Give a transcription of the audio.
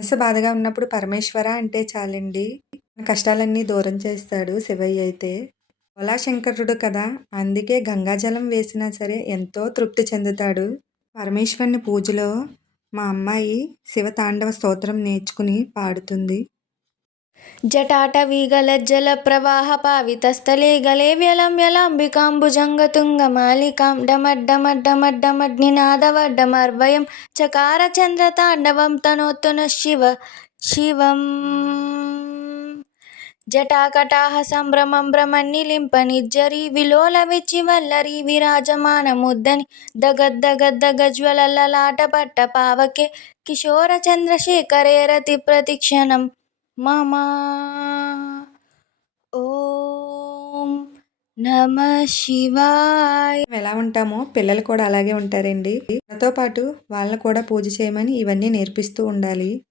మనసు బాధగా ఉన్నప్పుడు పరమేశ్వర అంటే చాలండి. మన కష్టాలన్నీ దూరం చేస్తాడు శివయ్య అయితే. భోళాశంకరుడు కదా! అందుకే గంగాజలం వేసినా సరే ఎంతో తృప్తి చెందుతాడు. పరమేశ్వరుని పూజలో మా అమ్మాయి శివతాండవ స్తోత్రం నేర్చుకుని పాడుతుంది. జటాటవీగలజ్జల ప్రవాహ పావితస్థలే గలే వ్యలం వ్యలాంబికాంబుజంగతుంగమాలికాం డమడ్డమడ్డమడ్డమడ్నినాదవడ్డమర్వయం చకార చంద్రతాండవం తనోత్తు నః శివ శివం. జటాకటాహ సంభ్రమం భ్రమన్నిలింప నిజ్జరి విలోల విచ్చివల్లరి విరాజమానముద్దని దగద్దగద్దగజ్వలలలాటపట్ట పావకే కిశోర చంద్రశేఖరే రతి ప్రతిక్షణం మమ. ఓం నమః శివాయ. ఎలా ఉంటామో పిల్లలు కూడా అలాగే ఉంటారండి. మనతో పాటు వాళ్ళని కూడా పూజ చేయమని ఇవన్నీ నేర్పిస్తూ ఉండాలి.